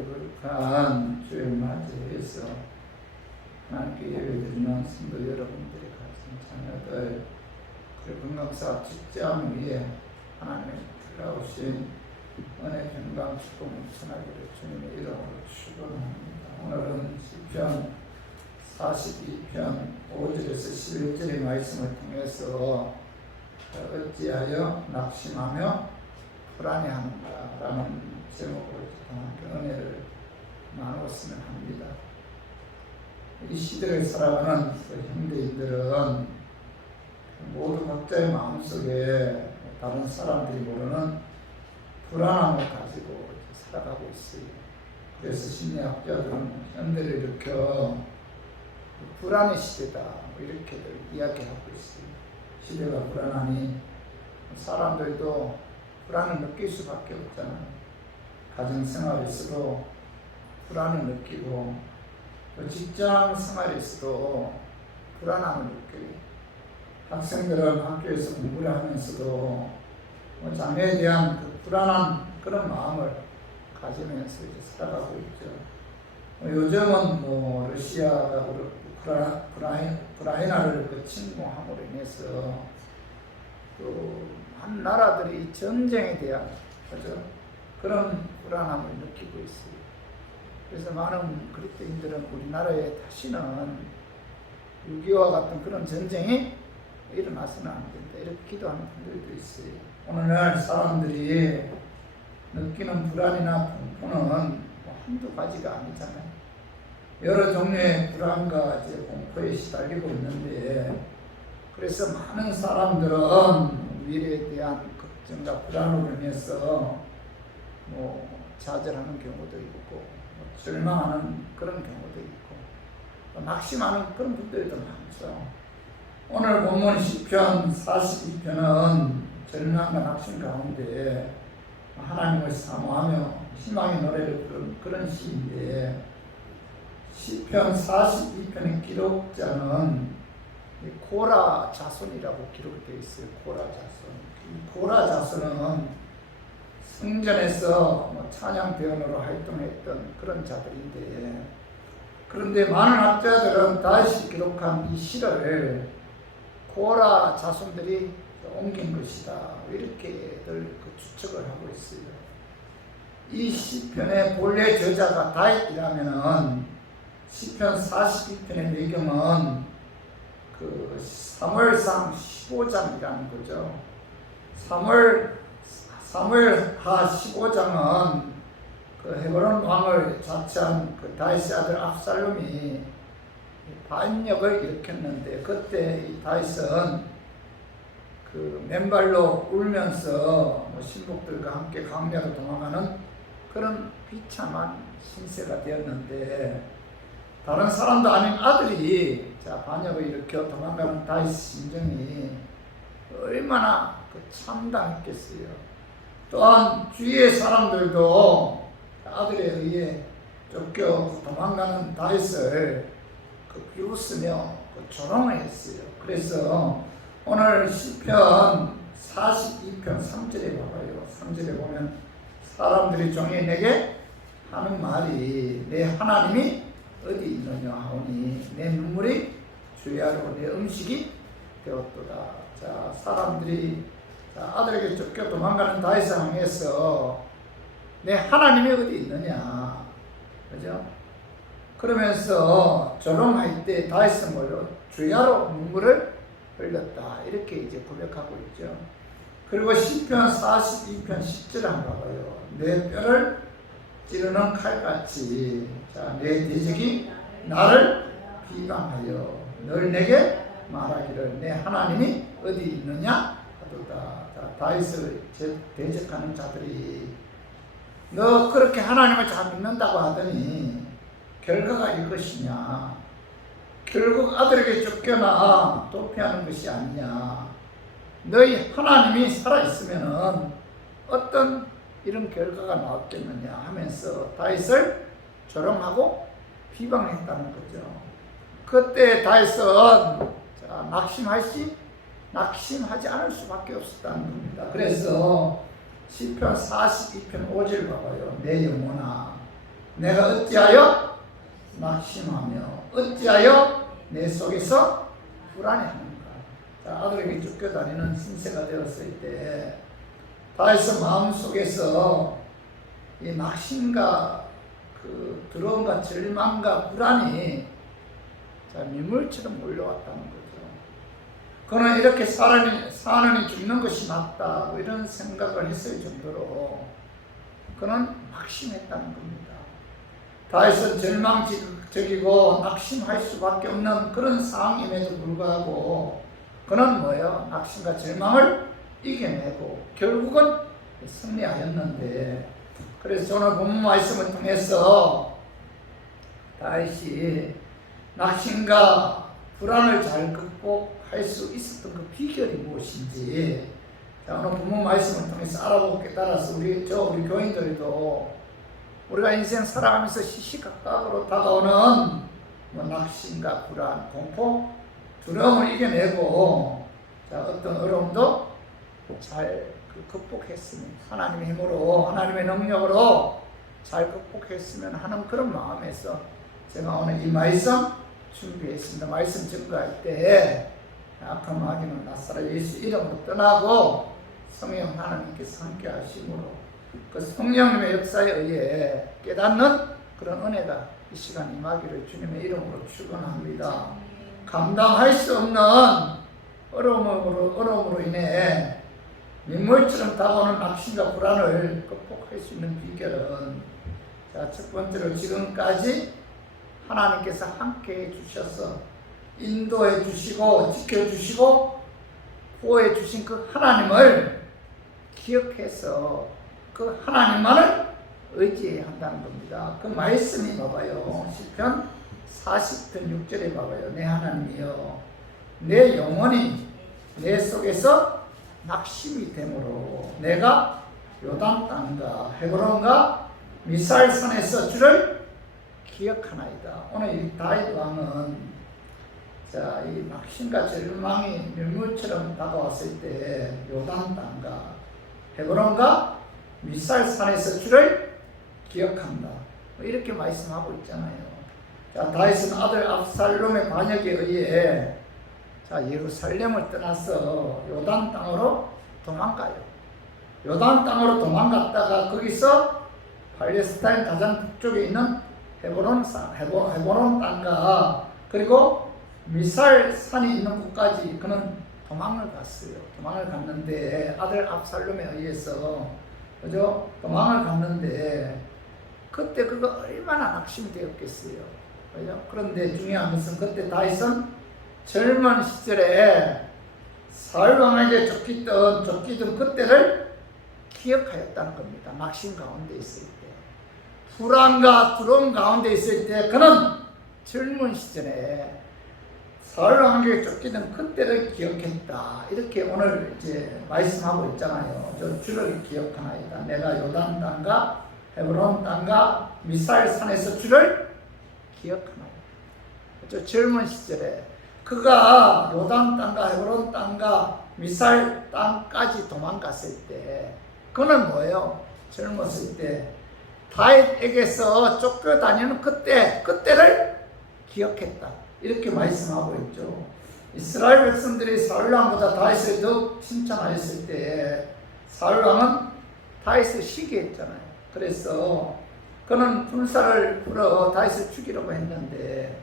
거룩한 주일 맞이해서 하나님께 예배드리는 성도 여러분들이 가진 자녀들 그리고 건강사 직장 위에 하나님의 불러오신 은혜 평강 축복을 전하기를 주님의 이름으로 축원합니다. 오늘은 시편 42편 5절에서 11절의 말씀을 통해서 어찌하여 낙심하며 불안해하는가 라는 제목으로 은혜를 나누었으면 합니다. 이 시대를 살아가는 현대인들은 모두 각자의 마음속에 다른 사람들이 모르는 불안함을 가지고 살아가고 있어요. 그래서 심리학자들은 현대를 일으켜 불안의 시대다 이렇게들 이야기하고 있어요. 시대가 불안하니 사람들도 불안을 느낄 수밖에 없잖아요. 가정생활에서도 불안을 느끼고 또 직장 생활에서도 불안함을 느끼고 학생들은 학교에서 공부를 하면서도 장래에 대한 그 불안한 그런 마음을 가지면서 이제 살아가고 있죠. 요즘은 러시아가 우크라이나를 침공함으로 인해서 한 나라들이 전쟁에 대한 그런 불안함을 느끼고 있어요. 그래서 많은 그리스도인들은 우리나라에 다시는 6.25와 같은 그런 전쟁이 일어나서는 안 된다 이렇게 기도하는 분들도 있어요. 오늘날 사람들이 느끼는 불안이나 공포는 한두 가지가 아니잖아요. 여러 종류의 불안과 공포에 시달리고 있는데 그래서 많은 사람들은 미래에 대한 걱정과 불안으로 인해서 좌절하는 경우도 있고 절망하는 그런 경우도 있고 낙심하는 그런 분들도 많죠. 오늘 본문 시편 42편은 절망과 낙심 가운데 하나님을 사모하며 희망의 노래를 부르는 그런 시인데 시편 42편의 기록자는 고라 자손이라고 기록되어 있어요. 고라 자손. 고라 자손은 성전에서 찬양 배원으로 활동했던 그런 자들인데 그런데 많은 학자들은 다시 기록한 이 시를 고라 자손들이 옮긴 것이다 이렇게들 추측을 하고 있어요. 이 시편의 본래 저자가 다윗이라면은 시편 42편의 내용은 그 사무엘상 15장이라는 거죠. 사무엘하 15장은 그 헤브론 왕을 자처한 그 다윗의 아들 압살롬이 반역을 일으켰는데 그때 이 다윗은 그 맨발로 울면서 신복들과 함께 광야로 도망가는 그런 비참한 신세가 되었는데 다른 사람도 아닌 아들이 반역을 일으켜 도망가는 다윗 심정이 얼마나 참담했겠어요. 또한 주위의 사람들도 아들에 의해 쫓겨 도망가는 다윗을 비웃으며 조롱을 했어요. 그래서 오늘 시편 42편 3절에 봐봐요. 3절에 보면 사람들이 종이 내게 하는 말이 내 하나님이 어디 있느냐 하오니 내 눈물이 주야로 내 음식이 되었도다. 사람들이 아들에게 쫓겨 도망가는 다윗을 향해서 내 하나님이 어디 있느냐, 그죠? 그러면서 조롱할 때 다윗은 뭘로 주야로 눈물을 흘렸다 이렇게 이제 고백하고 있죠. 그리고 시편 42편 10절 한번 봐봐요. 내 뼈를 찌르는 칼같이 내 대적이 나를 비방하여 널 내게 말하기를 내 하나님이 어디 있느냐 하도다. 다윗을 대적하는 자들이 너 그렇게 하나님을 잘 믿는다고 하더니 결과가 이것이냐, 결국 아들에게 쫓겨나 도피하는 것이 아니냐, 너희 하나님이 살아있으면 어떤 이런 결과가 나왔겠느냐 하면서 다윗을 조롱하고 비방했다는 거죠. 그때 다윗은 낙심하지 않을 수밖에 없었다는 겁니다. 그래서 시편 42편 5절 봐봐요. 내 영혼아 내가 어찌하여 낙심하며 어찌하여 내 속에서 불안해하는가. 자, 아들에게 쫓겨다니는 신세가 되었을 때 다윗의 마음속에서 이 낙심과 그 두려움과 절망과 불안이 자, 민물처럼 몰려왔다는 거죠. 그는 이렇게 사느니 죽는 것이 맞다 이런 생각을 했을 정도로 그는 낙심했다는 겁니다. 다윗은 절망적이고 낙심할 수밖에 없는 그런 상황임에도 불구하고 그는 뭐예요? 낙심과 절망을 이겨내고 결국은 승리하였는데, 그래서 오늘 본문 말씀을 통해서 다윗이 낙심과 불안을 잘 극복할 수 있었던 그 비결이 무엇인지 자, 오늘 본문 말씀을 통해서 알아보게 따라서 우리 교인들도 우리가 인생 살아가면서 시시각각으로 다가오는 뭐 낙심과 불안, 공포, 두려움을 이겨내고 자, 어떤 어려움도 잘 극복했으면 하나님의 힘으로 하나님의 능력으로 잘 극복했으면 하는 그런 마음에서 제가 오늘 이 말씀 준비했습니다. 말씀 증거할 때 악한 마귀는 나사렛 예수 이름으로 떠나고 성령 하나님께서 함께 하심으로 그 성령님의 역사에 의해 깨닫는 그런 은혜가 이 시간 임하기를 주님의 이름으로 축원합니다. 감당할 수 없는 어려움으로 인해 민물처럼 다가오는 낙심과 불안을 극복할 수 있는 비결은 자, 첫 번째로 지금까지 하나님께서 함께 해주셔서 인도해 주시고 지켜주시고 보호해 주신 그 하나님을 기억해서 그 하나님만을 의지해야 한다는 겁니다. 그 말씀이 봐봐요. 시편 40편 6절에 봐봐요. 내 하나님이여 내 영혼이 내 속에서 낙심이 되므로 내가 요단 땅과 헤브론과 미살산에서 주를 기억하나이다. 오늘 이 다윗 왕은 자, 이 낙심과 절망이 밀물처럼 다가왔을 때 요단 땅과 헤브론과 미살산에서 주를 기억한다. 이렇게 말씀하고 있잖아요. 자, 다윗은 아들 압살롬의 반역에 의해 자, 예루살렘을 떠나서 요단 땅으로 도망가요. 요단 땅으로 도망갔다가 거기서 팔레스타인 가장 북쪽에 있는 헤브론 땅과 그리고 미살 산이 있는 곳까지 그는 도망을 갔어요. 도망을 갔는데 아들 압살롬에 의해서 그죠? 도망을 갔는데 그때 그거 얼마나 낙심이 되었겠어요. 그죠? 그런데 중요한 것은 그때 다윗은 젊은 시절에 사울 왕에게 쫓기던 그때를 기억하였다는 겁니다. 낙심 가운데 있을 때, 불안과 두려움 가운데 있을 때 그는 젊은 시절에 사울 왕에게 쫓기던 그때를 기억했다. 이렇게 오늘 이제 말씀하고 있잖아요. 저 주를 기억하나이다. 내가 요단 땅과 헤브론 땅과 미살 산에서 주를 기억하나이다. 저 젊은 시절에 그가 요단 땅과 헤브론 땅과 미살 땅까지 도망갔을 때 그는 뭐예요? 젊었을 때 다윗에게서 쫓겨다니는 그때를 기억했다. 이렇게 말씀하고 있죠. 이스라엘 백성들이 사울 왕보다 다윗을 더 칭찬하였을 때 사울 왕은 다윗을 시기했잖아요. 그래서 그는 군사를 풀어 다윗을 죽이려고 했는데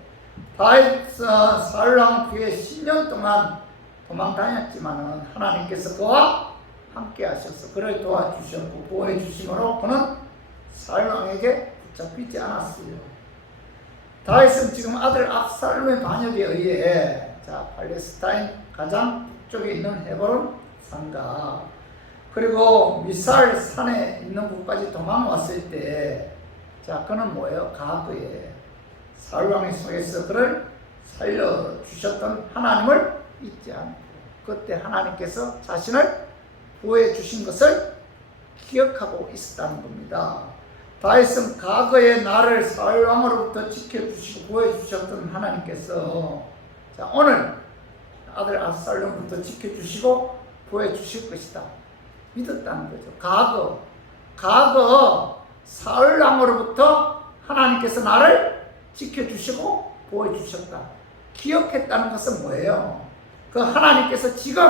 사울 왕 뒤에 10년 동안 도망 다녔지만은 하나님께서 그와 함께 하셔서 그를 도와주셨고 보호해 주심으로 그는 사울 왕에게 붙잡히지 않았어요. 다윗은 지금 아들 압살롬의 반역에 의해 자, 팔레스타인 가장 북쪽에 있는 헤브론 산과 그리고 미살 산에 있는 곳까지 도망왔을 때 자, 그는 뭐예요? 과거에 사울 왕의 속에서 그를 살려주셨던 하나님을 잊지 않고 그때 하나님께서 자신을 구해 주신 것을 기억하고 있었다는 겁니다. 다윗은 과거의 나를 사울 왕으로부터 지켜주시고 구해주셨던 하나님께서 자, 오늘 아들 압살롬부터 지켜주시고 구해주실 것이다 믿었다는 거죠. 과거 사울 왕으로부터 하나님께서 나를 지켜주시고 보호해주셨다. 기억했다는 것은 뭐예요? 그 하나님께서 지금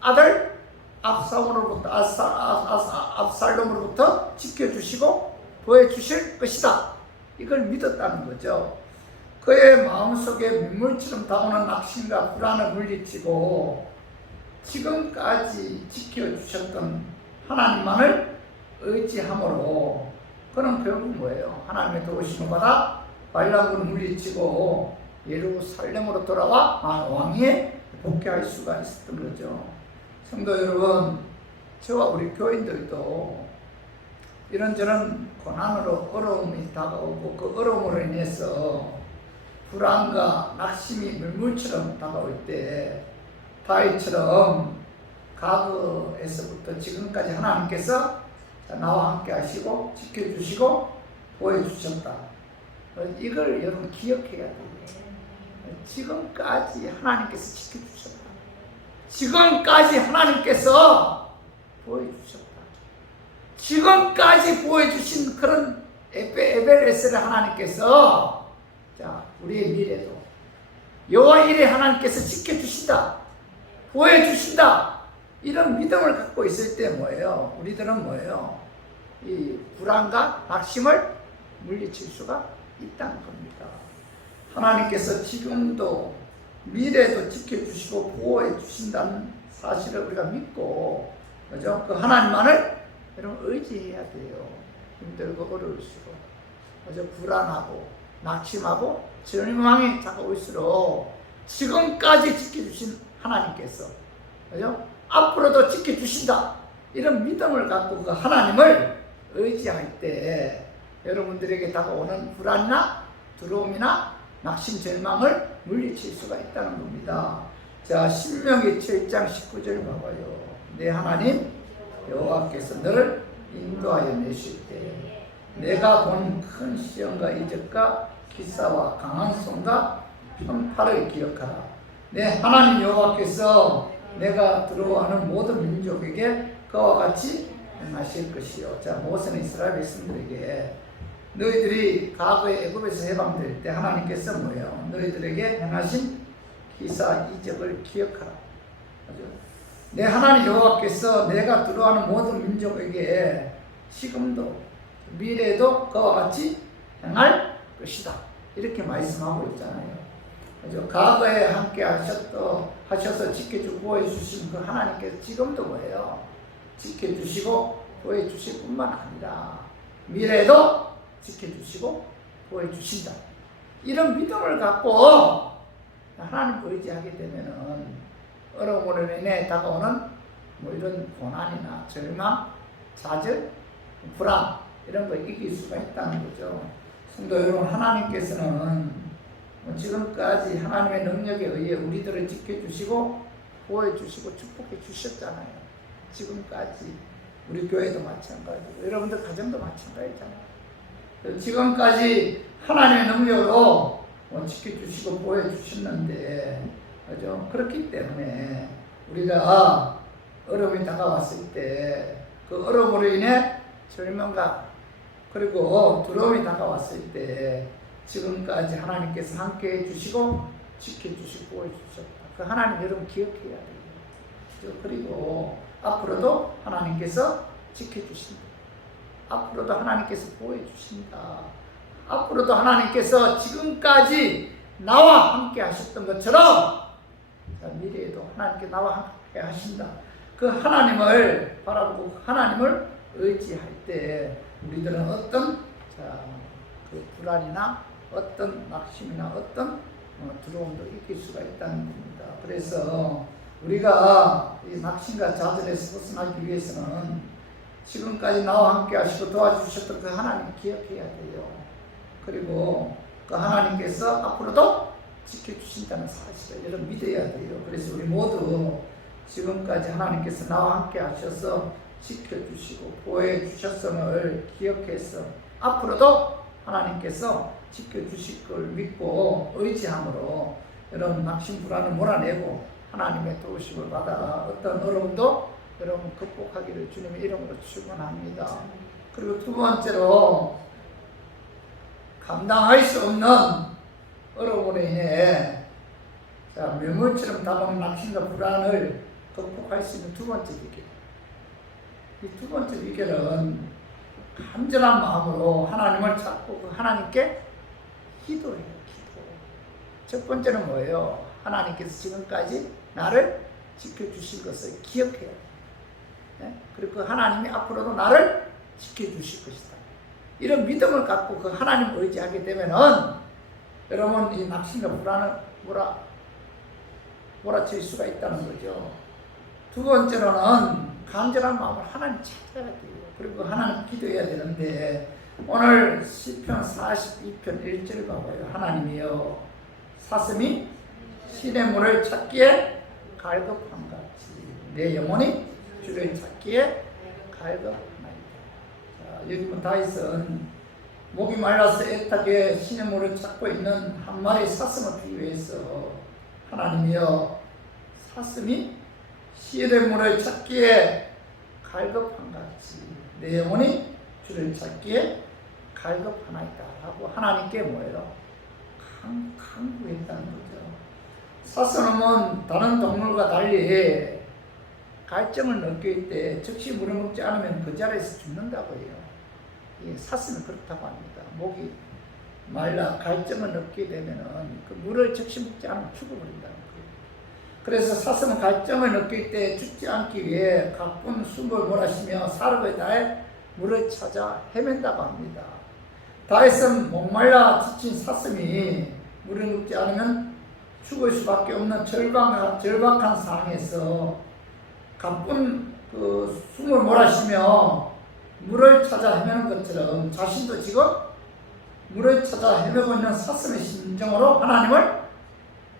아들 압살롬으로부터 지켜주시고 보호해주실 것이다. 이걸 믿었다는 거죠. 그의 마음속에 민물처럼 다가오는 낙심과 불안을 물리치고 지금까지 지켜주셨던 하나님만을 의지함으로 그는 결국 뭐예요? 하나님의 도우심을 받아 반란군을 물리치고 예루살렘으로 돌아와 왕위에 복귀할 수가 있었던 거죠. 성도 여러분, 저와 우리 교인들도 이런저런 고난으로 어려움이 다가오고 그 어려움으로 인해서 불안과 낙심이 물물처럼 다가올 때 다윗처럼 과거에서부터 지금까지 하나님께서 나와 함께 하시고 지켜주시고 보여주셨다. 이걸 여러분 기억해야 돼요. 지금까지 하나님께서 지켜주셨다. 지금까지 하나님께서 보여주셨다. 지금까지 보여주신 그런 에벨에셀의 하나님께서 자, 우리의 미래도 여호와 이레 하나님께서 지켜주신다. 보여주신다. 이런 믿음을 갖고 있을 때 뭐예요? 우리들은 뭐예요? 이 불안과 낙심을 물리칠 수가 있다는 겁니다. 하나님께서 지금도 미래도 지켜주시고 보호해 주신다는 사실을 우리가 믿고, 그죠? 그 하나님만을 여러분 의지해야 돼요. 힘들고 어려울수록, 그죠? 불안하고 낙심하고 절망이 다가올수록 지금까지 지켜주신 하나님께서, 그죠? 앞으로도 지켜주신다. 이런 믿음을 갖고 그 하나님을 의지할 때 여러분들에게 다가오는 불안이나 두려움이나 낙심, 절망을 물리칠 수가 있다는 겁니다. 자, 신명기 7장 19절 봐봐요. 내 하나님 여호와께서 너를 인도하여 내실 때 내가 본 큰 시험과 이적과 기사와 강한 손과 편파를 기억하라. 내 하나님 여호와께서 내가 들어와는 모든 민족에게 그와 같이 행하실 것이요. 자, 모세는 이스라엘 백성들에게 너희들이 과거에 애굽에서 해방될 때 하나님께서 뭐예요? 너희들에게 행하신 기사 이적을 기억하라. 내 하나님 여호와께서 내가 들어와는 모든 민족에게 지금도 미래에도 그와 같이 행할 것이다. 이렇게 말씀하고 있잖아요. 그죠? 과거에 함께 하셔서 지켜주고 보호해주신 그 하나님께서 지금도 뭐예요? 지켜주시고 보호해주실 뿐만 아니라 미래에도 지켜주시고 보호해주신다. 이런 믿음을 갖고 하나님 의지하게 되면은 어려움으로 인해 다가오는 뭐 이런 고난이나 절망, 좌절, 불안 이런 거 이길 수가 있다는 거죠. 성도 여러분, 하나님께서는 지금까지 하나님의 능력에 의해 우리들을 지켜주시고 보호해주시고 축복해 주셨잖아요. 지금까지 우리 교회도 마찬가지고 여러분들 가정도 마찬가지잖아요. 지금까지 하나님의 능력으로 지켜주시고 보호해주셨는데, 그죠? 그렇기 때문에 우리가 어려움이 다가왔을 때 그 어려움으로 인해 절망과 그리고 두려움이 다가왔을 때 지금까지 하나님께서 함께 해주시고 지켜주시고 보호해주셨다. 그 하나님 여러분 기억해야 돼요. 그리고 앞으로도 하나님께서 지켜주신다. 앞으로도 하나님께서 보호해주신다. 앞으로도 하나님께서 지금까지 나와 함께 하셨던 것처럼 미래에도 하나님께 나와 함께 하신다. 그 하나님을 바라보고 하나님을 의지할 때 우리들은 어떤 그 불안이나 어떤 낙심이나 어떤 두려움도 이길 수가 있다는 겁니다. 그래서 우리가 이 낙심과 좌절에서 벗어나기 위해서는 지금까지 나와 함께 하시고 도와주셨던 그 하나님 기억해야 돼요. 그리고 그 하나님께서 앞으로도 지켜주신다는 사실을 여러분 믿어야 돼요. 그래서 우리 모두 지금까지 하나님께서 나와 함께 하셔서 지켜주시고 보호해 주셨음을 기억해서 앞으로도 하나님께서 지켜주실 걸 믿고 의지함으로 여러분 낙심 불안을 몰아내고 하나님의 도우심을 받아 어떤 어려움도 여러분 극복하기를 주님의 이름으로 축원합니다. 그리고 두 번째로 감당할 수 없는 어려움으로 인해 맹물처럼 다가오는 낙심과 불안을 극복할 수 있는 두 번째 비결. 이 두 번째 비결은 간절한 마음으로 하나님을 찾고 그 하나님께 기도해요. 기도. 첫 번째는 뭐예요? 하나님께서 지금까지 나를 지켜주신 것을 기억해야 돼요. 네? 그리고 그 하나님이 앞으로도 나를 지켜주실 것이다. 이런 믿음을 갖고 그 하나님을 의지하게 되면은 여러분 이 낙심과 불안을 몰아칠 수가 있다는 거죠. 두 번째로는 간절한 마음을 하나님 찾아야 돼요. 그리고 하나님 기도해야 되는데 오늘 시편 42편 1절 봐봐요. 하나님이여 사슴이 신의 물을 찾기에 갈급한 같이 내 영혼이 주를 찾기에 갈급하나이다. 자, 여기 보면 다윗은 목이 말라서 애타게 신의 물을 찾고 있는 한 마리 사슴을 비유해서 하나님이여 사슴이 신의 물을 찾기에 갈급한 같이 내 영혼이 주를 찾기에 갈급하나이다 라고 하나님께 뭐예요? 간구했다는 거죠. 사슴은 다른 동물과 달리 갈증을 느낄 때 즉시 물을 먹지 않으면 그 자리에서 죽는다고 해요. 이 사슴은 그렇다고 합니다. 목이 말라 갈증을 느끼게 되면은 그 물을 즉시 먹지 않으면 죽어버린다는 거예요. 그래서 사슴은 갈증을 느낄 때 죽지 않기 위해 가쁜 숨을 몰아쉬며 사르고 다해 물을 찾아 헤맨다고 합니다. 다윗은 목말라 지친 사슴이 물을 먹지 않으면 죽을 수밖에 없는 절박한 상황에서 가쁜 그 숨을 몰아쉬며 물을 찾아 헤매는 것처럼 자신도 지금 물을 찾아 헤매고 있는 사슴의 심정으로 하나님을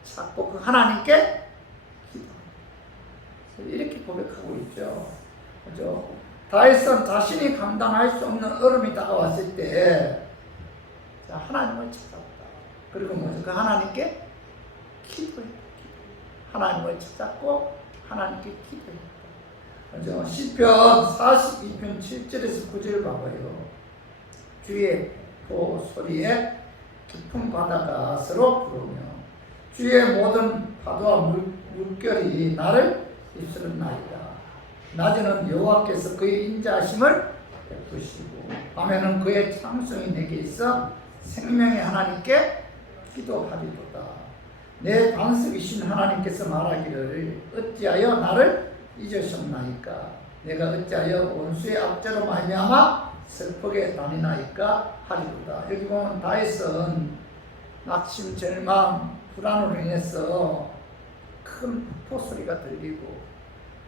찾고 그 하나님께 기도합니다. 이렇게 고백하고 있죠. 그죠? 다윗은 자신이 감당할 수 없는 어려움이 다가왔을 때 하나님을 찾았다. 그리고 뭐죠? 그 하나님께 기도했다. 하나님을 찾았고 하나님께 기도했다. 그죠? 시편 42편 7절에서 9절 봐봐요. 주의 보 소리에 깊은 바다가 서로 부르며 주의 모든 파도와 물결이 나를 입술었나이다. 낮에는 여호와께서 그의 인자하심을 베푸시고 밤에는 그의 참성이 내게 있어 생명의 하나님께 기도하리로다. 내 반석이신 하나님께서 말하기를 어찌하여 나를 잊으셨나이까? 내가 어찌하여 원수의 압제로 말미암아 슬프게 다니나이까 하리로다. 여기 보면 다윗은 낙심, 절망, 불안으로 인해서 큰 폭포 소리가 들리고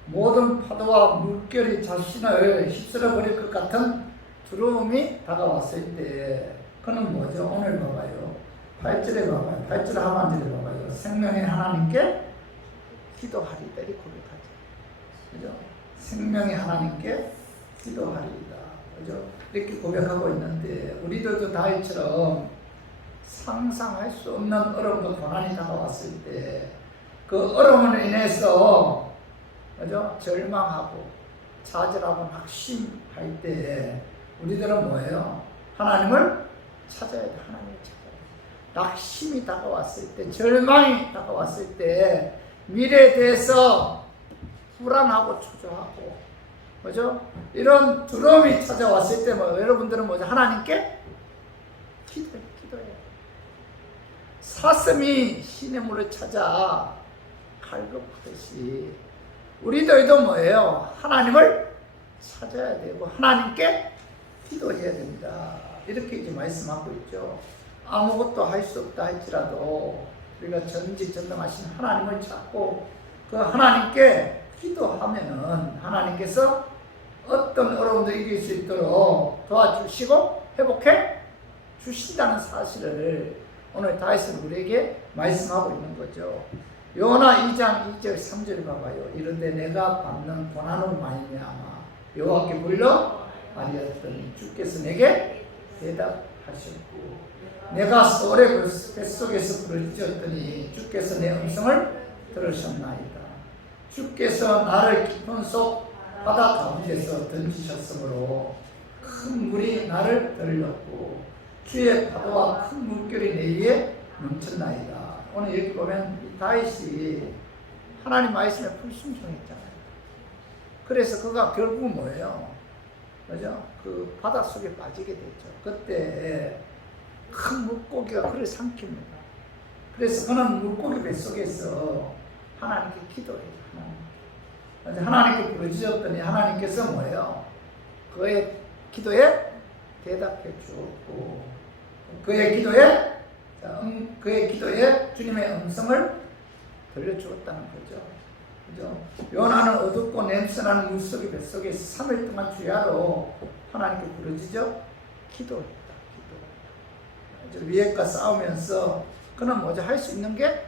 모든 파도와 물결이 자신을 휩쓸어 버릴 것 같은 두려움이 다가왔을 때 그는 뭐죠? 오늘 봐봐요. 8절에 봐봐요. 8절 하반절에 봐봐요. 생명의 하나님께 기도하리다 이렇게 고백하죠. 그죠? 생명의 하나님께 기도하리다. 그죠? 이렇게 고백하고 있는데 우리들도 다윗처럼 상상할 수 없는 어려움과 고난이 다가왔을 때 그 어려움으로 인해서 그죠? 절망하고 좌절하고 낙심할 때 우리들은 뭐예요? 하나님을 찾아야 돼. 하나님을 찾아야 돼. 낙심이 다가왔을 때, 절망이 다가왔을 때, 미래에 대해서 불안하고 초조하고, 그죠? 이런 두려움이 찾아왔을 때, 여러분들은 뭐죠? 하나님께 기도해요. 사슴이 신의 물을 찾아 갈급하듯이, 우리들도 뭐예요? 하나님을 찾아야 되고, 하나님께 기도해야 됩니다. 이렇게 이제 말씀하고 있죠. 아무것도 할 수 없다 할지라도 우리가 전지전능하신 하나님을 찾고 그 하나님께 기도하면은 하나님께서 어떤 어려움도 이길 수 있도록 도와주시고 회복해 주신다는 사실을 오늘 다윗은 우리에게 말씀하고 있는 거죠. 요나 2장 2절 3절 봐봐요. 이런데 내가 받는 고난으로 말미암아 여호와께 불러 아니었더니 주께서 내게 대답하셨고 내가 소울의 뱃속에서 부르짖었더니 주께서 내 음성을 들으셨나이다. 주께서 나를 깊은 속 바다 가운데서 던지셨으므로 큰 물이 나를 들렸고 주의 파도와 큰 물결이 내 위에 넘쳤나이다. 오늘 여기 보면 이 다윗이 하나님 말씀에 불순종했잖아요. 그래서 그가 결국 뭐예요? 그죠? 그 바다 속에 빠지게 됐죠. 그때 큰 물고기가 그를 삼킵니다. 그래서 그는 물고기 뱃속에서 하나님께 기도해요. 하나님께 부르짖었더니 하나님께서 뭐예요? 그의 기도에 대답해 주었고, 그의 기도에 주님의 음성을 들려주었다는 거죠. 그죠? 요나는 어둡고 냄새나는 물속의 뱃속에서 3일 동안 주야로 하나님께 부르짖어 기도했다. 위액과 싸우면서 그는 뭐죠? 할 수 있는 게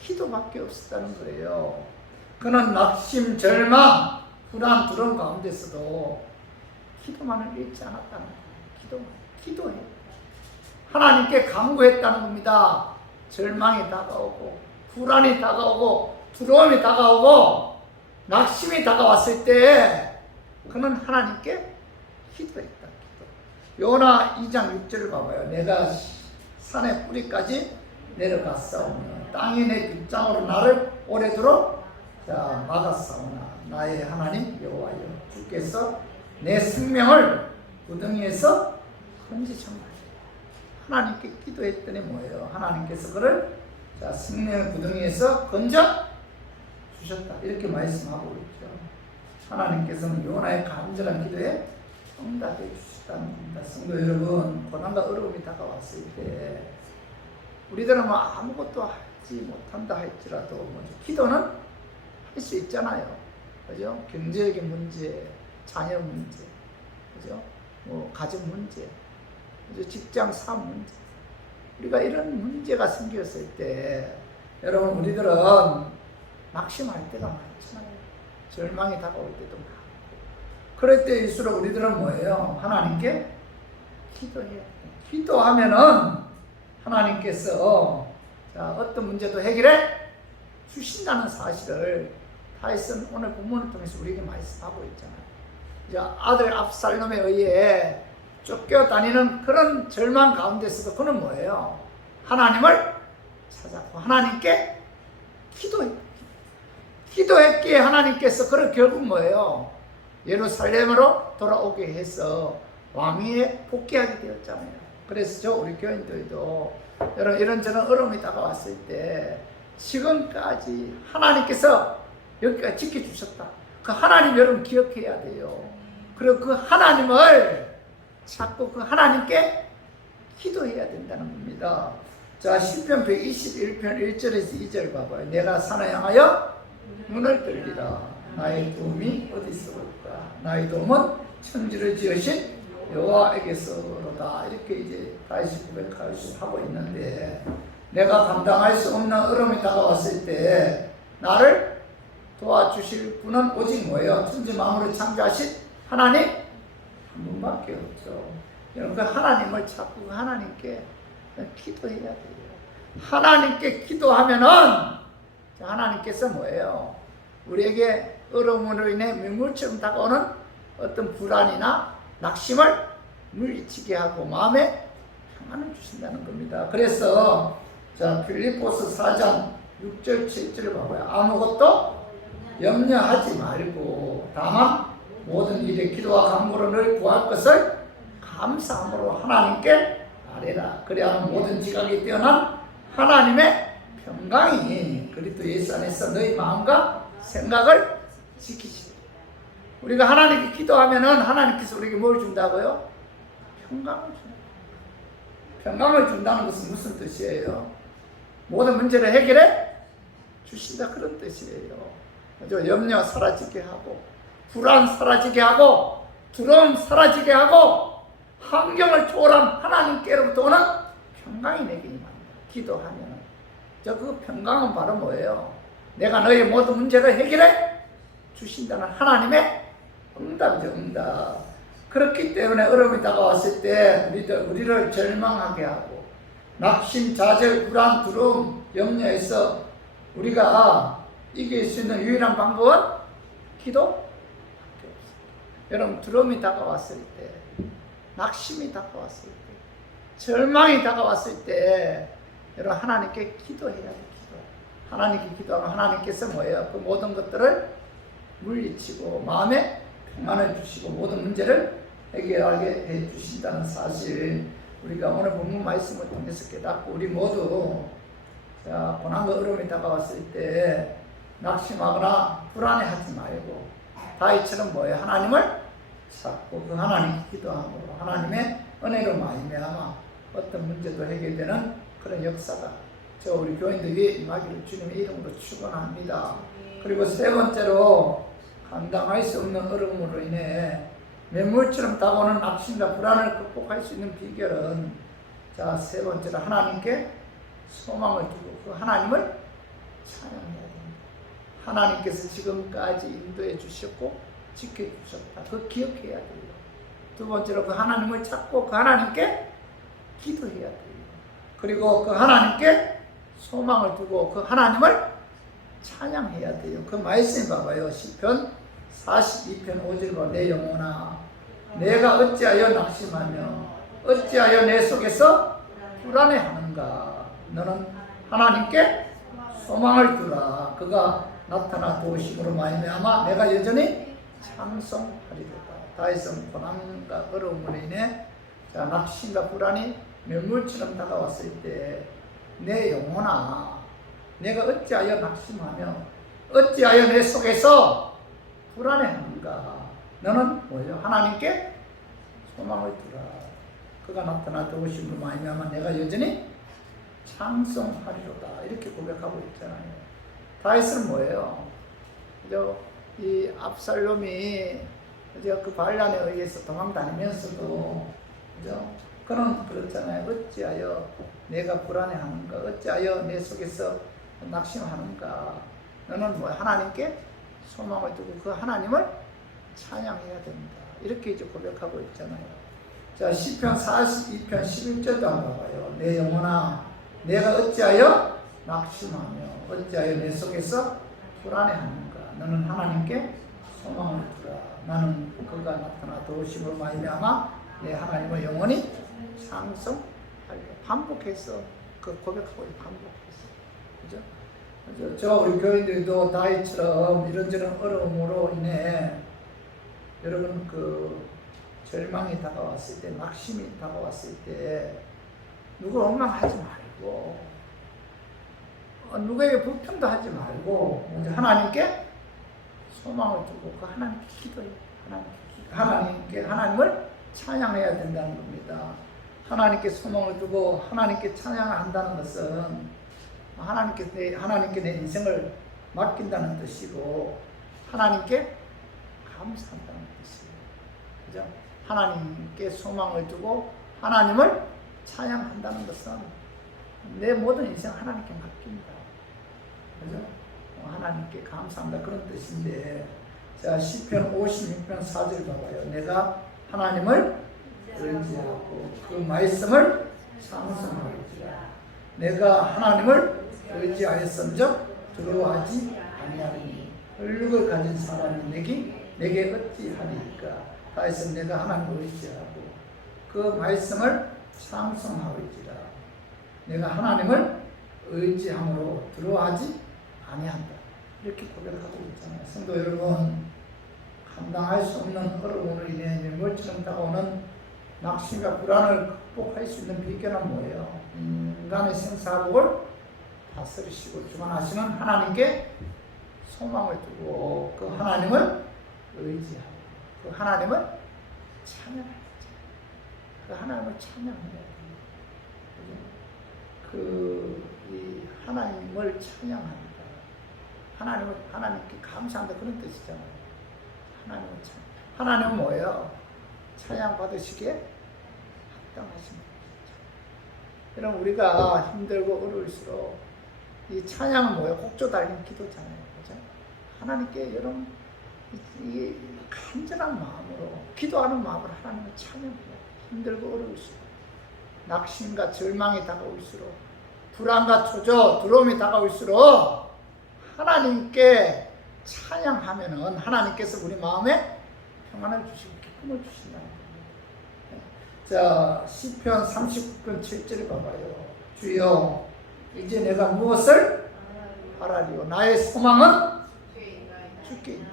기도밖에 없었다는 거예요. 그는 낙심, 절망, 불안, 두려움 가운데서도 기도만을 잃지 않았다는 거예요. 기도해. 하나님께 간구했다는 겁니다. 절망이 다가오고, 불안이 다가오고, 두려움이 다가오고, 낙심이 다가왔을 때 그는 하나님께 기도했다. 요나 2장 6절을 봐봐요. 내가 산의 뿌리까지 내려갔사오며 땅이 내 빗장으로 나를 오래도록 막았사오나 나의 하나님 여호와여 주께서 내 생명을 구덩이에서 건지셨나이다. 하나님께 기도했더니 뭐예요? 하나님께서 그를 생명의 구덩이에서 건져 주셨다. 이렇게 말씀하고 있죠. 하나님께서는 요나의 간절한 기도에 응답해 주셨다는 겁니다. 성도 여러분, 고난과 어려움이 다가왔을 때 우리들은 뭐 아무것도 하지 못한다 할지라도 기도는 할 수 있잖아요. 그죠? 경제적인 문제, 자녀 문제, 그죠? 뭐 가정 문제, 그죠? 직장 사업 문제. 우리가 이런 문제가 생겼을 때 여러분 우리들은 낙심할 때가 많잖아요. 절망이 다가올 때도 많고. 그럴 때일수록 우리들은 뭐예요? 하나님께 기도해요. 기도하면은 하나님께서 어떤 문제도 해결해 주신다는 사실을 다윗은 오늘 본문을 통해서 우리에게 말씀하고 있잖아요. 아들 압살롬에 의해 쫓겨다니는 그런 절망 가운데서도 그는 뭐예요? 하나님을 찾았고 하나님께 기도했기에 하나님께서 그를 결국 뭐예요? 예루살렘으로 돌아오게 해서 왕위에 복귀하게 되었잖아요. 그래서 우리 교인들도 여러분 이런저런 어려움이 다가왔을 때 지금까지 하나님께서 여기까지 지켜주셨다. 그 하나님 여러분 기억해야 돼요. 그리고 그 하나님을 찾고 그 하나님께 기도해야 된다는 겁니다. 자, 시편 121편 1절에서 2절 봐봐요. 내가 산을 향하여 문을 들리라. 나의 도움이 어디서 올까? 나의 도움은 천지를 지으신 여호와에게서로다. 이렇게 이제 다시 고백하고 있는데, 내가 감당할 수 없는 어려움이 다가왔을 때 나를 도와주실 분은 오직 뭐예요? 천지 만물을 창조하신 하나님 한 분밖에 없죠. 여러분 그 하나님을 찾고 그 하나님께 기도해야 돼요. 하나님께 기도하면은 하나님께서 뭐예요? 우리에게 어려움으로 인해 밀물처럼 다가오는 어떤 불안이나 낙심을 물리치게 하고 마음에 평안을 주신다는 겁니다. 그래서 빌립보서 4장 6절 7절을 봐봐요. 아무것도 염려하지 말고 다만 모든 일에 기도와 간구로 늘 구할 것을 감사함으로 하나님께 아뢰라. 그래야 모든 지각이 뛰어난 하나님의 평강이 그리스도 예수 안에서 너희 마음과 생각을 지키시라. 우리가 하나님께 기도하면은 하나님께서 우리에게 뭘 준다고요? 평강을 준다. 평강을 준다는 것은 무슨 뜻이에요? 모든 문제를 해결해 주신다, 그런 뜻이에요. 염려 사라지게 하고, 불안 사라지게 하고, 두려움 사라지게 하고, 환경을 초월한 하나님께로부터 오는 평강이 내게 임합니다. 기도하면 그 평강은 바로 뭐예요? 내가 너의 모든 문제를 해결해 주신다는 하나님의 응답이죠. 응답. 그렇기 때문에 어려움이 다가왔을 때 우리를 절망하게 하고 낙심, 좌절, 불안, 두려움, 염려에서 우리가 이길 수 있는 유일한 방법은 기도밖에 없습니다. 여러분 두려움이 다가왔을 때, 낙심이 다가왔을 때, 절망이 다가왔을 때 여러분 하나님께 기도해야 돼. 하나님께 기도하면 하나님께서 뭐예요? 그 모든 것들을 물리치고 마음에 평안을 주시고 모든 문제를 해결하게 해 주신다는 사실, 우리가 오늘 본문 말씀을 통해서 깨닫고 우리 모두 고난과 어려움이 다가왔을 때 낙심하거나 불안해하지 말고 다윗처럼 뭐예요? 하나님을 찾고 그 하나님께 기도함으로 하나님의 은혜로 말미암아 어떤 문제도 해결되는 그런 역사가 저 우리 교인들이 임하기를 주님의 이름으로 축원합니다. 그리고 세 번째로, 감당할 수 없는 어려움으로 인해 맹물처럼 다가오는 낙심과 불안을 극복할 수 있는 비결은, 자, 세 번째로 하나님께 소망을 두고 그 하나님을 찬양해야 됩니다. 하나님께서 지금까지 인도해 주셨고 지켜주셨다. 그거 기억해야 돼요. 두 번째로 그 하나님을 찾고 그 하나님께 기도해야 돼요. 그리고 그 하나님께 소망을 두고 그 하나님을 찬양해야 돼요. 그 말씀 봐봐요. 시편 42편 5절 봐. 내 영혼아, 내가 어찌하여 낙심하며 어찌하여 내 속에서 불안해하는가. 너는 하나님께 소망을 두라. 그가 나타나 도우심으로 말미암아 내가 여전히 찬송하리로다. 다윗은 고난과 어려움으로 인해 낙심과 불안이 맹물처럼 다가왔을 때, 내 영혼아, 내가 어찌하여 낙심하며 어찌하여 내 속에서 불안해하는가. 너는 뭐예요? 하나님께 소망을 두라. 그가 나타나 도우심으로 말미암아 내가 여전히 찬송하리로다. 이렇게 고백하고 있잖아요. 다윗은 뭐예요? 그죠? 이 압살롬이 그죠? 그 반란에 의해서 도망다니면서도, 그죠? 그는 그렇잖아요. 어찌하여 내가 불안해하는가? 어찌하여 내 속에서 낙심하는가? 너는 뭐 하나님께 소망을 두고 그 하나님을 찬양해야 됩니다. 이렇게 이제 고백하고 있잖아요. 자, 시편 42편 11절도 한번 봐봐요. 내 영혼아, 내가 어찌하여 낙심하며 어찌하여 내 속에서 불안해하는가? 너는 하나님께 소망을 두라. 나는 그가 나타나 도우심으로 말미암아 내 하나님을 영원히 찬송하리라. 반복해서 그 고백하고 반복해서, 그죠? 저 우리 교인들도 다윗처럼 이런저런 어려움으로 인해 여러분 그 절망이 다가왔을 때, 낙심이 다가왔을 때 누구 원망하지 말고 누구에게 불평도 하지 말고 먼저 하나님께 소망을 두고 그 하나님께 기도해요. 하나님을 찬양해야 된다는 겁니다. 하나님께 소망을 두고 하나님께 찬양한다는 것은 하나님께 내 인생을 맡긴다는 뜻이고 하나님께 감사한다는 뜻이에요. 그죠? 하나님께 소망을 두고 하나님을 찬양한다는 것은 내 모든 인생 하나님께 맡긴다. 그죠? 하나님께 감사한다, 그런 뜻인데, 자, 시편 56편 4절 봐봐요. 내가 하나님을 의지하고 그 말씀을 상승하리라. 내가 하나님을 의지하였은즉 두려워하지 아니하리니 혈육을 가진 사람이 내게 어찌하리까. 다윗은 내가 하나님을 의지하고 그 말씀을 상승하리라. 내가 하나님을 의지함으로 두려워하지 아니한다. 이렇게 고백하고 있잖아요. 성도 여러분, 감당할 수 없는 어려움으로 인해 맹물처럼 다가오는 낙심과 불안을 극복할 수 있는 비결은 뭐예요? 인간의 생사복을 다스리시고 주관하시는 하나님께 소망을 두고 그 하나님을 의지하고 그 하나님을 찬양하죠. 그 하나님을 찬양해야 돼요. 이 하나님을 찬양합니다. 하나님께 감사한다, 그런 뜻이잖아요. 하나님은 뭐예요? 찬양 받으시기에 합당하신 분이죠. 여러분, 우리가 힘들고 어려울수록 이 찬양은 뭐예요? 곡조 달린 기도잖아요. 그죠? 하나님께 여러분, 이 간절한 마음으로 기도하는 마음으로 하나님을 찬양해요. 힘들고 어려울수록, 낙심과 절망이 다가올수록, 불안과 초조, 두려움이 다가올수록 하나님께 찬양하면은 하나님께서 우리 마음에 평안을 주시고 기쁨을 주신다는 겁니다. 자, 시편 39편 7절 봐봐요. 주여, 이제 내가 무엇을 바라리요? 나의 소망은 주께 있다.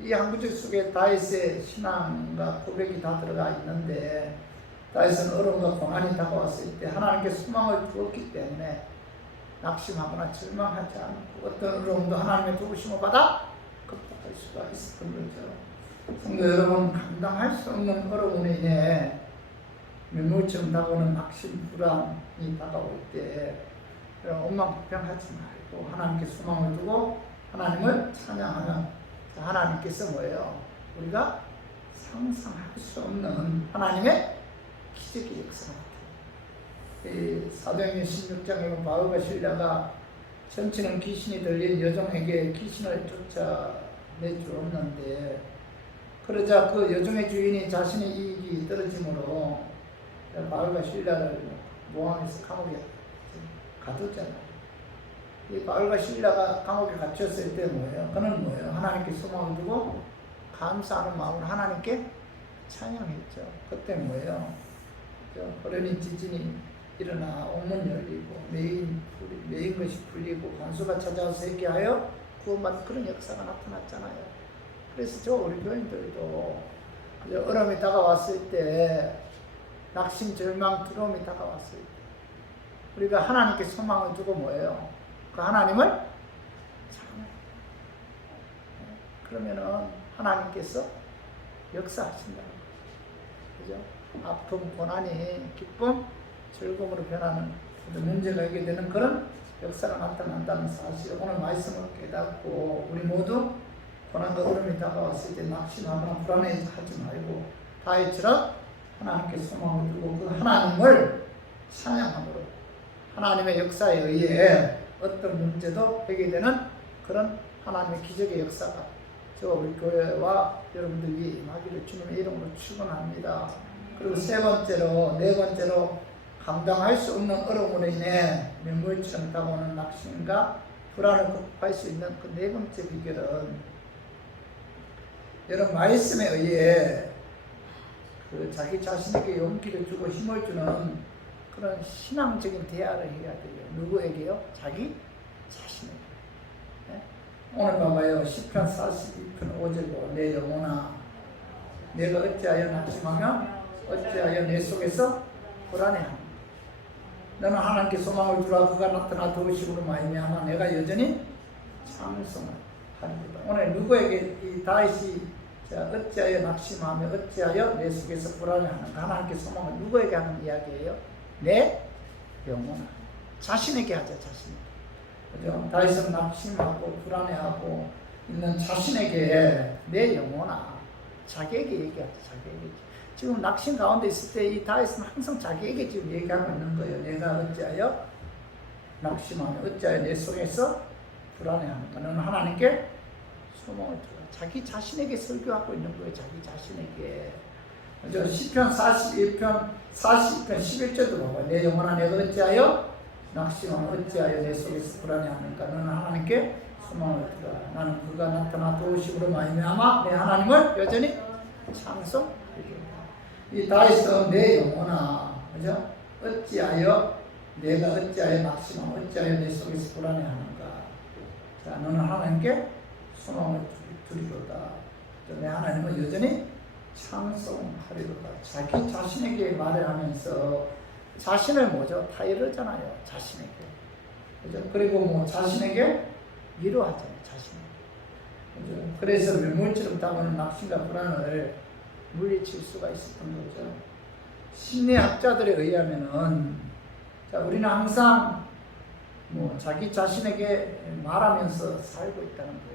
이 한 구절 속에 다윗의 신앙과 고백이 다 들어가 있는데, 다윗은 어려움과 고난이 다가왔을 때 하나님께 소망을 주었기 때문에 낙심하거나 절망하지 않고 어떤 어려움도 하나님의 도우심을 받아 극복할 수가 있었던 거죠. 성도 여러분, 감당할 수 없는 어려움으로 인해 눈물처럼 다가오는 낙심, 불안이 다가올 때 엉망불평하지 말고 하나님께 소망을 두고 하나님을 찬양하면 하나님께서 뭐예요? 우리가 상상할 수 없는 하나님의 기적의 역사가 나타나요. 사도행전 16장에 보면 바울과 실라가 전치는 귀신이 들린 여종에게 귀신을 쫓아내주었는데, 그러자 그 여종의 주인이 자신의 이익이 떨어지므로 바울과 실라를 모함해서 감옥에 가뒀잖아요. 이 바울과 실라가 감옥에 갇혔을 때 뭐예요? 그는 뭐예요? 하나님께 소망을 두고 감사하는 마음으로 하나님께 찬양했죠. 그때 뭐예요? 호련히 지진이 일어나 옥문 열리고 메인 것이 풀리고 간수가 찾아와서 회개하여 구원받는 그런 역사가 나타났잖아요. 그래서 우리 교인들도 어려움이 다가왔을 때, 낙심, 절망, 두려움이 다가왔을 때 우리가 하나님께 소망을 두고 뭐예요? 그 하나님을 찬양해요. 그러면은 하나님께서 역사하신다는 거죠. 그죠? 아픔, 고난이 기쁨, 즐거움으로 변하는 문제가 해결되는 그런 역사가 나타난다는 사실, 오늘 말씀을 깨닫고 우리 모두 고난과 어려움이 다가왔을 때 낙심하거나 불안해하지 말고 다윗처럼 하나님께 소망을 두고 그 하나님을 찬양함으로 하나님의 역사에 의해 어떤 문제도 해결되는 그런 하나님의 기적의 역사가 저 우리 교회와 여러분들 위에 임하기를 주님의 이름으로 축원합니다. 그리고 네 번째로 감당할 수 없는 어려움으로 인해 눈물처럼 다가오는 낙심과 불안을 극복할 수 있는 그 네 번째 비결은 여러분 말씀에 의해 그 자기 자신에게 용기를 주고 힘을 주는 그런 신앙적인 대화를 해야 돼요. 누구에게요? 자기 자신에게. 네? 오늘 봐봐요. 시편 42편 5절로 내 영혼아 내가 어찌하여 낙심하며 어찌하여 내 속에서 불안해하는가. 너는 하나님께 소망을 두라. 그가 나타나 도우심으로 말미암아 내가 여전히 찬송을 하리로다. 오늘 누구에게 이 다윗이 어찌하여 낙심하며 어찌하여 내 속에서 불안해하는가. 하나님께 소망을 누구에게 하는 이야기예요? 내 영혼아. 자신에게 하자. 자신에게. 그죠? 다윗은 낙심하고 불안해하고 있는 자신에게 내 영혼아. 자기에게 얘기하자. 자기에게. 지금 낙심 가운데 있을 때 이 다윗은 항상 자기에게 지금 얘기하고 있는 거예요. 내가 어찌하여 낙심하며 어찌하여 내 속에서 불안해하는가. 너는 하나님께 소망을 두라. 자기 자신에게 설교하고 있는 거예요. 자기 자신에게. 그죠? 시편 42편 11절도 봐봐. 내 영혼아 내가 어찌하여 낙심하며 어찌하여 내 속에서 불안해하는가. 너는 하나님께 소망을 두라. 나는 그가 나타나 도우심으로 말미암아 내 하나님을 여전히 찬송하리로다. 이 다윗은 내 영혼아, 그죠? 내가 어찌하여 낙심하며 어찌하여 내 속에서 불안해하는가. 자, 너는 하나님께 소망을 두리로다. 내 하나님은 여전히 찬송하리로다. 자기 자신에게 말을 하면서 자신을 뭐죠? 다 이러잖아요. 자신에게. 그죠? 그리고 뭐 자신에게 위로하잖아요. 자신에게. 그죠? 그래서 눈물처럼 다가오는 낙심과 불안을 물리칠 수가 있었던 거죠. 심리학자들에 의하면은, 자, 우리는 항상 뭐 자기 자신에게 말하면서 살고 있다는 거예요.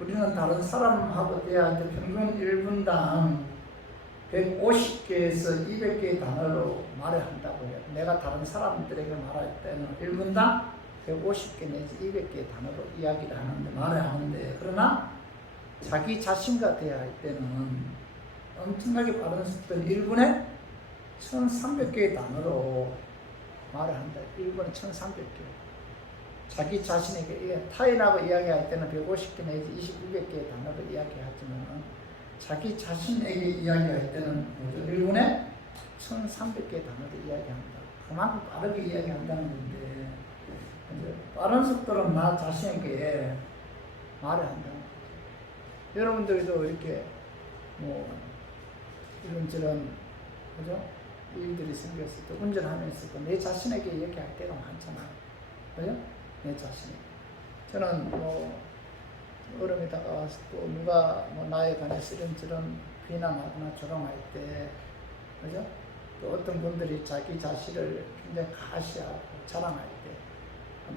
우리는 다른 사람하고 대화할 때 평균 1분당 150개에서 200개의 단어로 말을 한다고 해요. 내가 다른 사람들에게 말할 때는 1분당 150개 내지 200개의 단어로 이야기를 하는데, 말을 하는데, 그러나 자기 자신과 대화할 때는 엄청나게 빠른 속도는 1분에 1300개의 단어로 말을 한다. 1분에 1300개. 자기 자신에게, 타인하고 이야기할 때는 150개 내지 2200개의 단어로 이야기하지만 자기 자신에게 이야기할 때는 1분에 1300개의 단어를 이야기합니다. 그만큼 빠르게 이야기한다는 건데, 이제 빠른 속도로 나 자신에게 말을 한다는 거죠. 여러분들도 이렇게 뭐 이런저런 그죠? 일들이 생겼을 때 운전하면서도 내 자신에게 얘기할 때가 많잖아요. 그죠? 내 자신에게. 저는 뭐 얼음에 다가와서 또 누가 뭐 나에 관해서 이런저런 비난하거나 조롱할 때, 그죠? 또 어떤 분들이 자기 자신을 굉장히 가시하고 자랑할 때,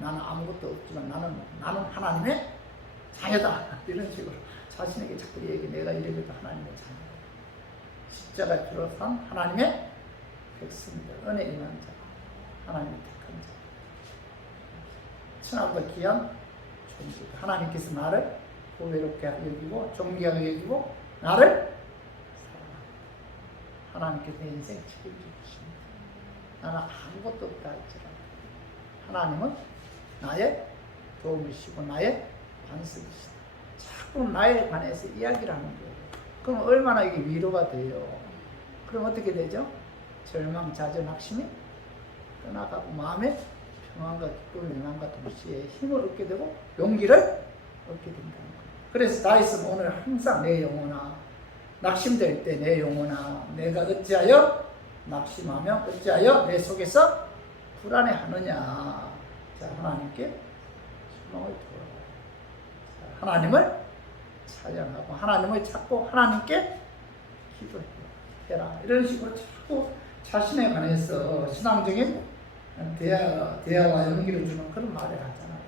나는 아무것도 없지만 나는 하나님의 자녀다. 이런 식으로 자신에게 자꾸 내가 이래도 하나님의 자녀다. 십자가 비롯한 하나님의 백성들, 은혜 임한 자, 하나님의 택한 자, 천하보다 귀한 존재. 하나님께서 나를 보배롭게 여기고 존귀하게 여기고 나를 사랑합니다. 하나님께서 내 인생 책임져 주십니다. 나는 아무것도 없다 할지라도 하나님은 나의 도움이시고 나의 반석이시다. 자꾸 나에 관해서 이야기를 하는 거예요. 그럼 얼마나 이게 위로가 돼요. 그럼 어떻게 되죠? 절망, 좌절, 낙심이 떠나가고 마음에 평안과 기쁨을 영함과 동시에 힘을 얻게 되고 용기를 얻게 된다는 거예요. 그래서 다윗은 오늘 항상 내 영혼아, 낙심될 때 내 영혼아, 내가 어찌하여 낙심하며 어찌하여 내 속에서 불안해하느냐. 자, 하나님께 소망을 두어라. 하나님을 찬양하고 하나님을 찾고 하나님께 기도해라. 이런 식으로 자꾸 자신에 관해서 신앙적인 대화와 용기를 주는 그런 말을 하잖아요.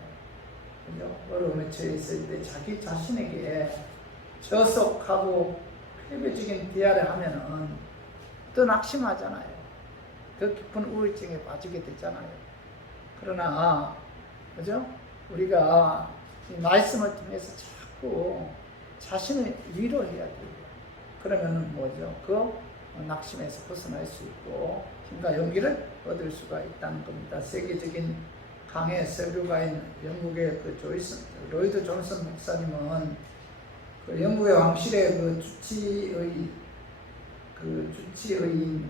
그죠? 어려움에 처해 있을 때 자기 자신에게 저속하고 패배적인 대화를 하면은 더 낙심하잖아요. 더 깊은 우울증에 빠지게 되잖아요. 그러나, 그죠? 우리가 이 말씀을 통해서 자꾸 자신을 위로해야 돼요. 그러면은 뭐죠? 그 낙심에서 벗어날 수 있고 힘과 용기를 얻을 수가 있다는 겁니다. 세계적인 강해 설교가인 영국의 그 로이드 존슨 목사님은 그 영국의 왕실의 주치의인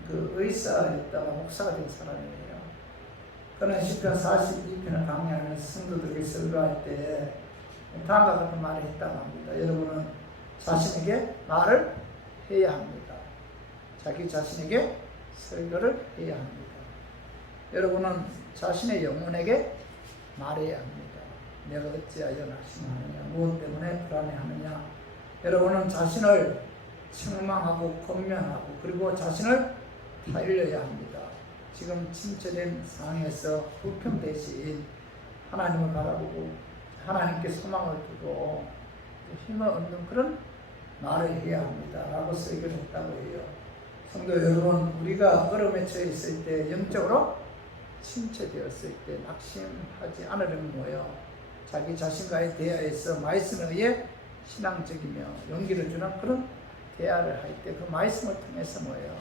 그 의사였다가 목사가 된 사람이에요. 그는 시편 42편을 강의하면서 성도들에게 설교할 때 다음과 같은 말을 했다고 합니다. 여러분은 자신에게 말을 해야 합니다. 자기 자신에게 설교를 해야 합니다. 여러분은 자신의 영혼에게 말해야 합니다. 내가 어찌하여 낙심하느냐, 무엇 때문에 불안해하느냐. 여러분은 자신을 책망하고 권면하고 그리고 자신을 타일러야 합니다. 지금 침체된 상황에서 불평 대신 하나님을 바라보고 하나님께 소망을 두고 힘을 얻는 그런 말을 해야 합니다. 라고 설교를 했다고 해요. 성도 여러분, 우리가 어려움에 처해 있을 때, 영적으로 침체되었을 때 낙심하지 않으려면 뭐예요? 자기 자신과의 대화에서 말씀에 의해 신앙적이며 용기를 주는 그런 대화를 할 때 그 말씀을 통해서 뭐예요?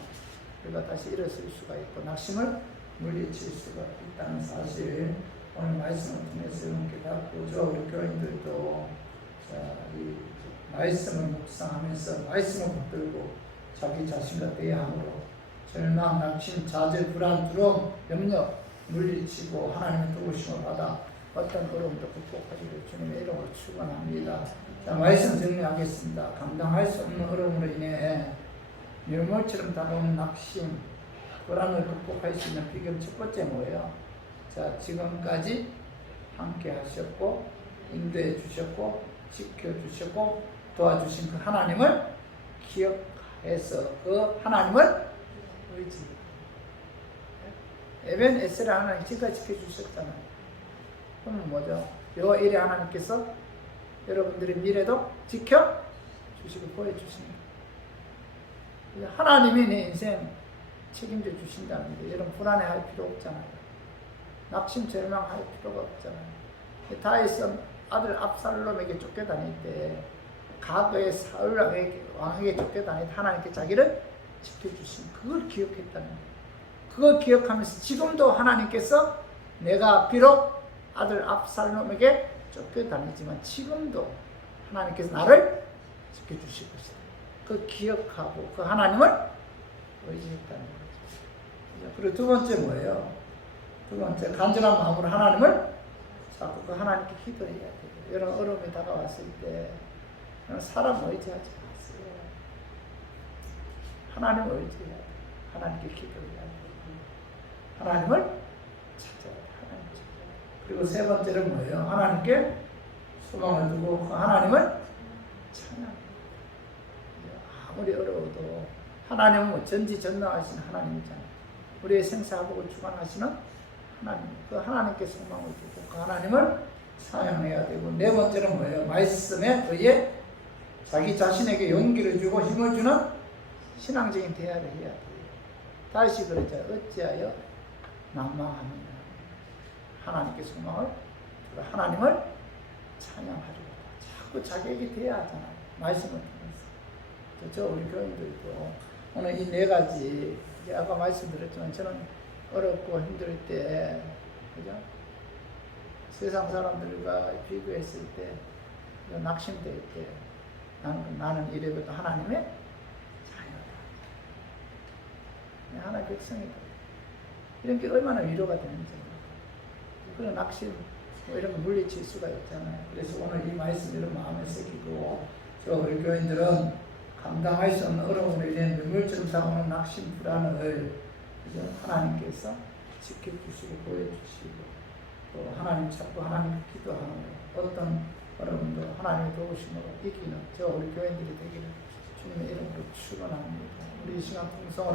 우리가 다시 일어설 수가 있고 낙심을 물리칠 수가 있다는 사실, 오늘 말씀을 통해서 여러분께 닫고죠. 우리 교인들도 이 말씀을 묵상하면서 말씀을 붙들고 자기 자신과 대화함으로 절망, 낙심, 좌절, 불안, 두려움, 염려 물리치고 하나님의 도우심을 받아 어떤 어려움도 극복하기를 주님의 이름으로 축원합니다. 자, 말씀 정리하겠습니다. 감당할 수 없는 어려움으로 인해 밀물처럼 다가오는 낙심, 불안을 극복할 수 있는 비결 첫 번째 뭐예요? 자, 지금까지 함께 하셨고 인도해 주셨고 지켜주셨고 도와주신 그 하나님을 기억해서 그 하나님을 의지해요. 에벤에스라 하나님 지금까지 지켜주셨잖아요. 그러면 뭐죠? 여호와 이레 하나님께서 여러분들의 미래도 지켜주시고 보여주십니다. 하나님이 내 인생 책임져 주신다는 게 여러분 불안해할 필요 없잖아요. 낙심 절망할 필요가 없잖아요. 다윗은 아들 압살롬에게 쫓겨다닐 때 과거에 사울 왕에게 쫓겨다닐 때 하나님께 자기를 지켜주신 그걸 기억했다는 거예요. 그걸 기억하면서 지금도 하나님께서 내가 비록 아들 압살롬에게 쫓겨다니지만 지금도 하나님께서 나를 지켜주실 것이다. 그 기억하고 그 하나님을 의지했다는 거죠. 그리고 두 번째 뭐예요? 두 번째 간절한 마음으로 하나님을 자꾸 그 하나님께 기도해야 돼요. 이런 어려움이 다가왔을 때 사람 의지하지 마세요. 하나님 의지해야 돼요. 하나님께 기도해야 돼요. 하나님을 찾아야 돼요. 하나님 찾아야 돼요. 그리고 세 번째는 뭐예요? 하나님께 소망을 두고 그 하나님을 찬양해요. 아무리 어려워도 하나님은 뭐 전지전능하신 하나님이잖아요. 우리의 생사하고 주관하시는 하나님, 그 하나님께 소망을 두고 그 하나님을 찬양해야 되고, 네 번째는 뭐예요? 말씀에 그의 자기 자신에게 용기를 주고 힘을 주는 신앙적인 대화를 해야 돼요. 다시 그러죠. 어찌하여 난망하느냐. 하나님께 소망을 두고 하나님을 찬양하려고 자꾸 자기에게 대화하잖아요. 말씀을 통해서. 저 우리 교인들도 오늘 이 네 가지, 아까 말씀드렸지만 저는 어렵고 힘들 때, 그죠? 세상 사람들과 비교했을 때, 낙심될 때, 나는 이래도 하나님의 자녀다. 하나님의 백성이다. 이런 게 얼마나 위로가 되는지. 그런 낙심, 뭐 이런 거 물리칠 수가 있잖아요. 그래서 오늘 이 말씀을 마음에 새기고, 저 우리 교인들은 감당할 수 없는 어려움으로 인해 눈물처럼 상하는 낙심, 불안을 하나님께서 지켜주시고 보여주시고, 또 하나님 찾고 하나님 기도하는 어떤 어려움도 하나님의 도우심으로 이기는 저 우리 교인들이 되기를 주님의 이름으로 축원합니다. 우리 이 시간 풍성으로